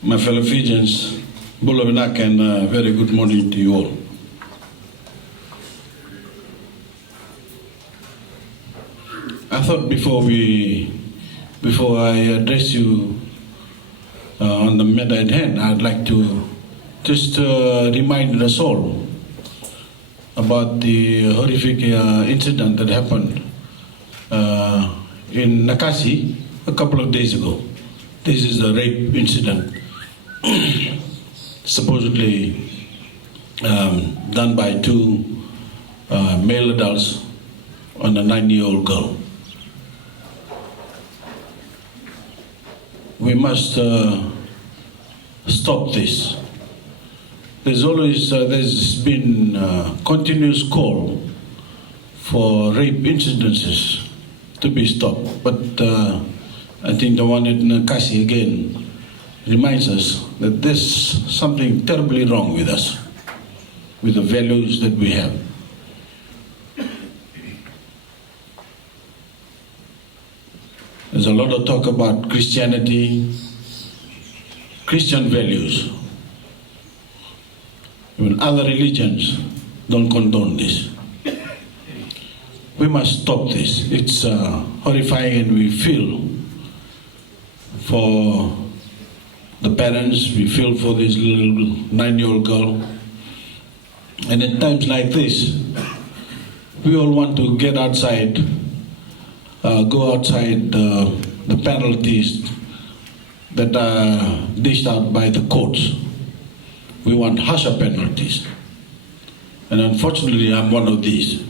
My fellow Fijians, Bulavinak, and very good morning to you all. I thought before I address you on the matter at hand, I'd like to just remind us all about the horrific incident that happened in Nakasi a couple of days ago. This is a rape incident supposedly done by two male adults on a 9-year-old girl. We must stop this. There's been a continuous call for rape incidences to be stopped, but I think the one at Nakasi again reminds us that there's something terribly wrong with us, with the values that we have. There's a lot of talk about Christianity, Christian values. Even other religions don't condone this. We must stop this. It's horrifying, and we feel for the parents, we feel for this little 9-year-old girl. And at times like this, we all want to get outside, go outside the penalties that are dished out by the courts. We want harsher penalties. And unfortunately, I'm one of these.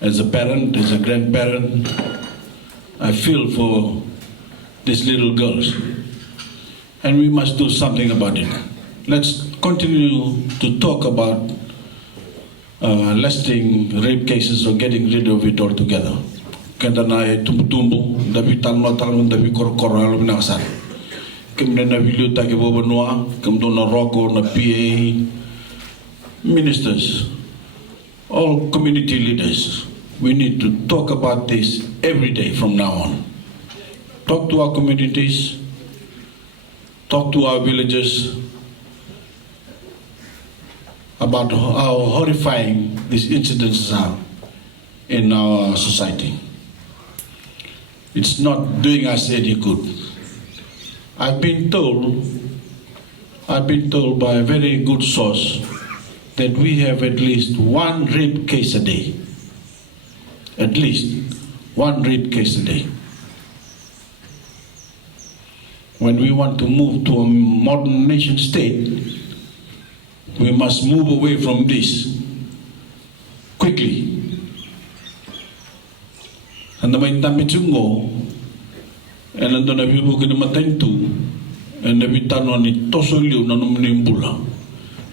As a parent, as a grandparent, I feel for these little girls. And we must do something about it. Let's continue to talk about lessening rape cases or getting rid of it altogether. Kenda na tumbu dabi tanwa tanwa dabi korokoro alu binaksan. Kemda na video take boba noa, kemdo na roko na PA ministers, all community leaders. We need to talk about this every day from now on. Talk to our communities, talk to our villages about how horrifying these incidents are in our society. It's not doing us any good. I've been told by a very good source that we have at least one rape case a day. At least one rape case a day. When we want to move to a modern nation state, we must move away from this quickly. And the main time ngo, and then the people can matentu, and the vitan on it tosoliu na numnimbula.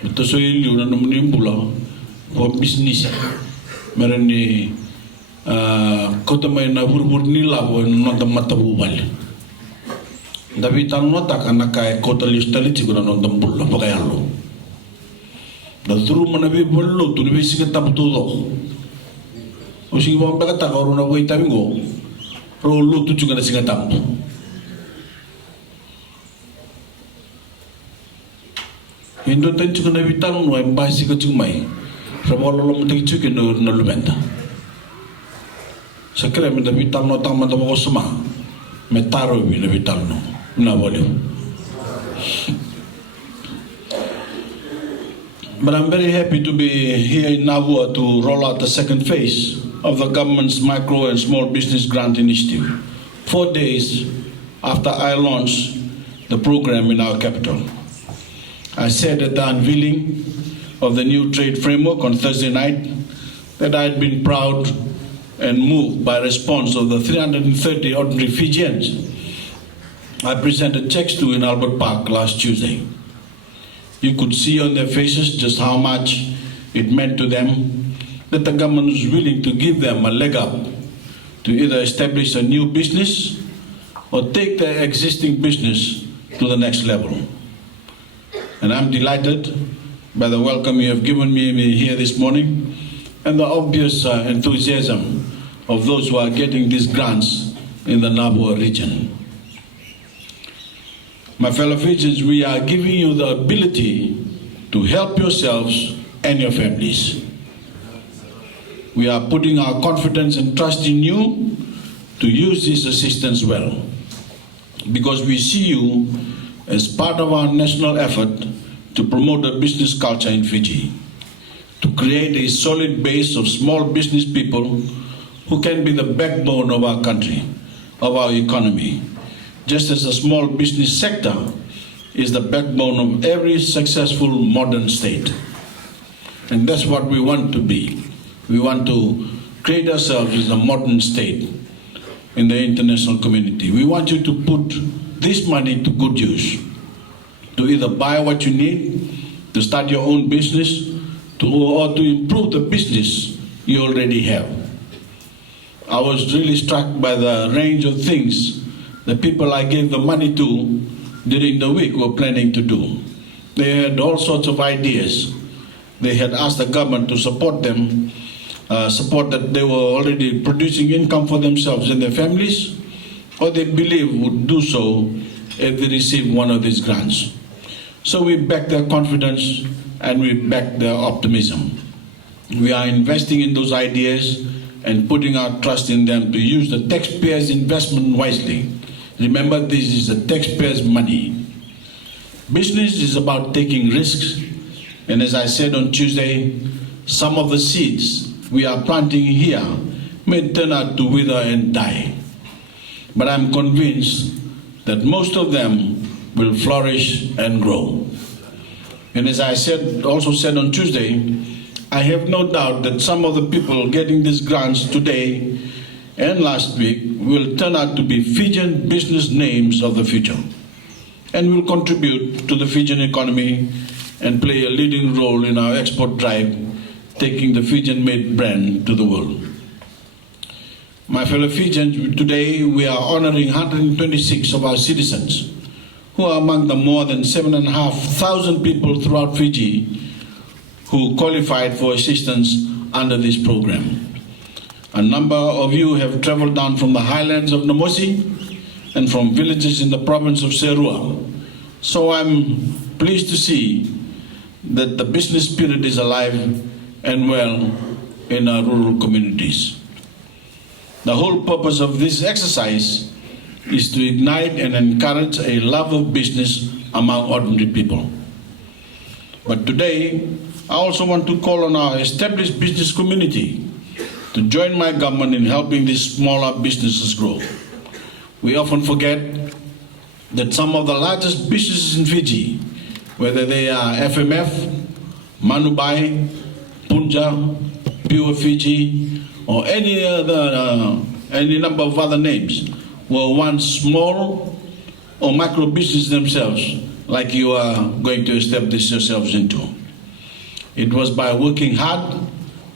Tosoliu na numnimbula for business. Merani kotamay na burbur nila ko na matabubal. Dabi tanwa takana kay kotalius talichi ko na ndambulla pakayalo. Da turu manabi bollo tu ni singa taputudo. O singa ba bakata ko na ko itabingo. Ro lu tu juga na singa tapu. Indo tan juga na bitan no embasi ko chumai. Rabolo lo mutik chuki no lubenta. Sakre me da bitan no tang mata ko sama. Metaro bi na bitan no. But I'm very happy to be here in Navua to roll out the second phase of the government's micro and small business grant initiative, 4 days after I launched the program in our capital. I said at the unveiling of the new trade framework on Thursday night that I had been proud and moved by the response of the 330 ordinary Fijians I presented checks to in Albert Park last Tuesday. You could see on their faces just how much it meant to them that the government was willing to give them a leg up to either establish a new business or take their existing business to the next level. And I'm delighted by the welcome you have given me here this morning and the obvious enthusiasm of those who are getting these grants in the Nabua region. My fellow Fijians, we are giving you the ability to help yourselves and your families. We are putting our confidence and trust in you to use this assistance well, because we see you as part of our national effort to promote a business culture in Fiji, to create a solid base of small business people who can be the backbone of our country, of our economy, just as the small business sector is the backbone of every successful modern state. And that's what we want to be. We want to create ourselves as a modern state in the international community. We want you to put this money to good use, to either buy what you need, to start your own business, or to improve the business you already have. I was really struck by the range of things the people I gave the money to during the week were planning to do. They had all sorts of ideas. They had asked the government to support them, support that they were already producing income for themselves and their families, or they believe would do so if they receive one of these grants. So we back their confidence and we back their optimism. We are investing in those ideas and putting our trust in them to use the taxpayers' investment wisely. Remember, this is the taxpayers' money. Business is about taking risks, and as I said on Tuesday, some of the seeds we are planting here may turn out to wither and die. But I'm convinced that most of them will flourish and grow. And as I also said on Tuesday, I have no doubt that some of the people getting these grants today and last week will turn out to be Fijian business names of the future and will contribute to the Fijian economy and play a leading role in our export drive, taking the Fijian-made brand to the world. My fellow Fijians, today we are honoring 126 of our citizens who are among the more than 7,500 people throughout Fiji who qualified for assistance under this program. A number of you have traveled down from the highlands of Namosi and from villages in the province of Serua. So I'm pleased to see that the business spirit is alive and well in our rural communities. The whole purpose of this exercise is to ignite and encourage a love of business among ordinary people. But today, I also want to call on our established business community to join my government in helping these smaller businesses grow. We often forget that some of the largest businesses in Fiji, whether they are FMF, Manubai, Punja, Pure Fiji, or any number of other names, were once small or micro businesses themselves, like you are going to establish yourselves into. It was by working hard,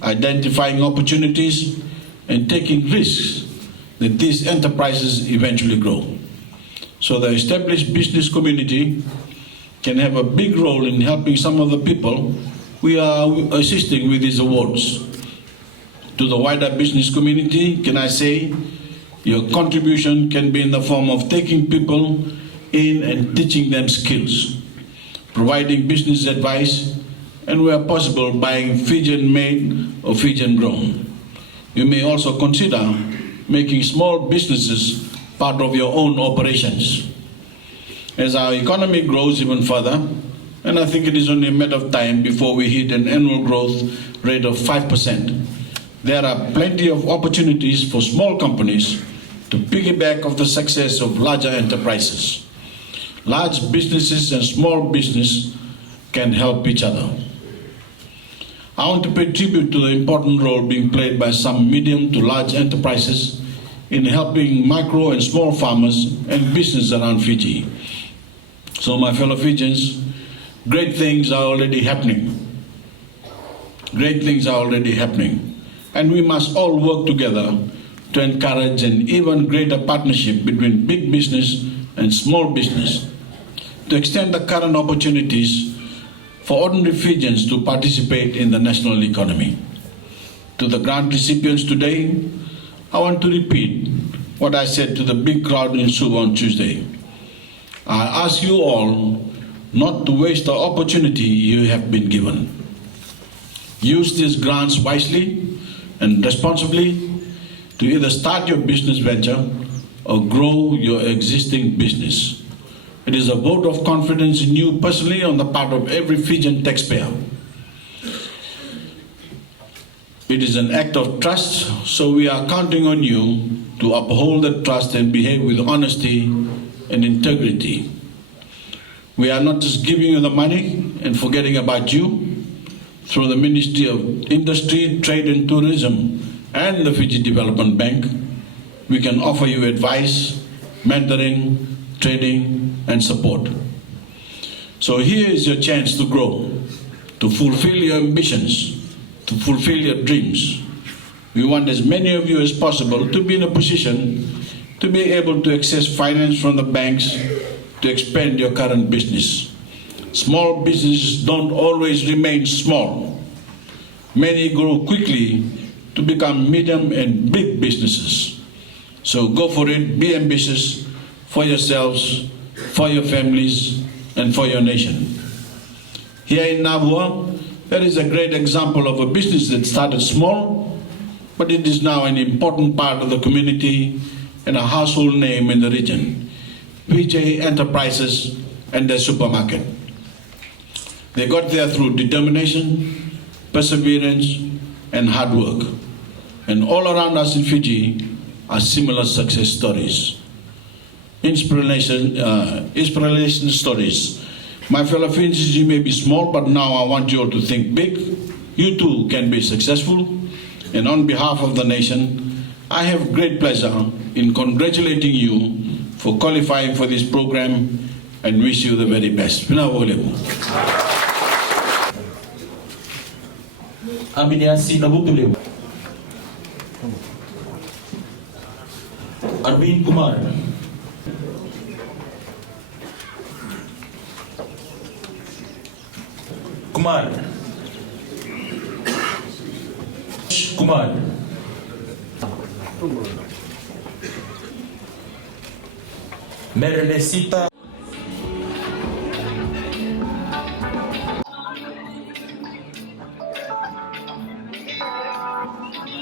identifying opportunities, and taking risks that these enterprises eventually grow. So the established business community can have a big role in helping some of the people we are assisting with these awards. To the wider business community, can I say, your contribution can be in the form of taking people in and teaching them skills, providing business advice, and where possible, buying Fijian-made or Fijian-grown. You may also consider making small businesses part of your own operations. As our economy grows even further, and I think it is only a matter of time before we hit an annual growth rate of 5%, there are plenty of opportunities for small companies to piggyback off the success of larger enterprises. Large businesses and small business can help each other. I want to pay tribute to the important role being played by some medium to large enterprises in helping micro and small farmers and business around Fiji. So my fellow Fijians, great things are already happening. Great things are already happening. And we must all work together to encourage an even greater partnership between big business and small business, to extend the current opportunities for ordinary Fijians to participate in the national economy. To the grant recipients today, I want to repeat what I said to the big crowd in Suva on Tuesday. I ask you all not to waste the opportunity you have been given. Use these grants wisely and responsibly to either start your business venture or grow your existing business. It is a vote of confidence in you personally on the part of every Fijian taxpayer. It is an act of trust, so we are counting on you to uphold that trust and behave with honesty and integrity. We are not just giving you the money and forgetting about you. Through the Ministry of Industry, Trade and Tourism and the Fiji Development Bank, we can offer you advice, mentoring, training and support. So here is your chance to grow, to fulfill your ambitions, to fulfill your dreams. We want as many of you as possible to be in a position to be able to access finance from the banks to expand your current business. Small businesses don't always remain small. Many grow quickly to become medium and big businesses. So go for it, be ambitious for yourselves, for your families, and for your nation. Here in Navua, there is a great example of a business that started small, but it is now an important part of the community and a household name in the region. VJ Enterprises and their supermarket. They got there through determination, perseverance, and hard work. And all around us in Fiji are similar success stories. Inspiration stories. My fellow Fijians, you may be small, but now I want you all to think big. You too can be successful. And on behalf of the nation, I have great pleasure in congratulating you for qualifying for this program and wish you the very best. Aminiasi Nabutuleu. Arvind Kumar. Kumar. Kumar. Merlecita